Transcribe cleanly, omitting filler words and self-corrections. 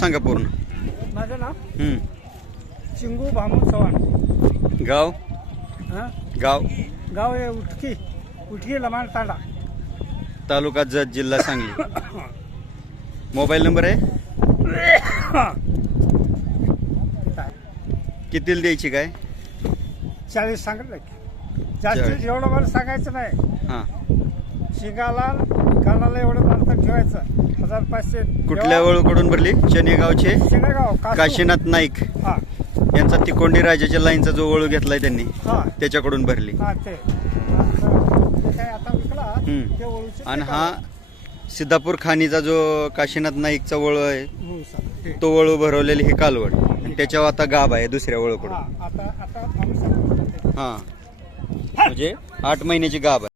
सांगा पूर्ण. माझं नाव हम्म. चिंगू भामू चव्हाण. गाव हां, गाव गाव आहे उटकी लमाण तांडा. तालुका जत जिल्हा सांगली. मोबाईल नंबर आहे. कितीला द्यायची काय? 40 सांगितलं की. जास्तीत एवढं मला सांगायचं नाही. हां. शिंगाला कानाला एवढं अंतर ठेवायचं. 1500. कुठल्या वळूकडून भरली? शनेगावचे शिंगागाव काशीनाथ नाईक हां यांचा तिकोंडी राजाच्या लाईनचा जो वळू घेतलाय त्यांनी हां त्याच्याकडून भरली. हां ते काय आता विकला हम्म. ते ओळूचे आणि हा सिद्धापूर खाणीचा जो काशीनाथ नाईकचा वळू आहे हो सर ते. तो वळू भरवलेली ही कालवड आणि त्याच्यावर आता गाभ आहे दुसऱ्या वळूकडून. हां आता आता माणूस सांगतो ते. हा म्हणजे 8 महिन्याची गाभ आहे.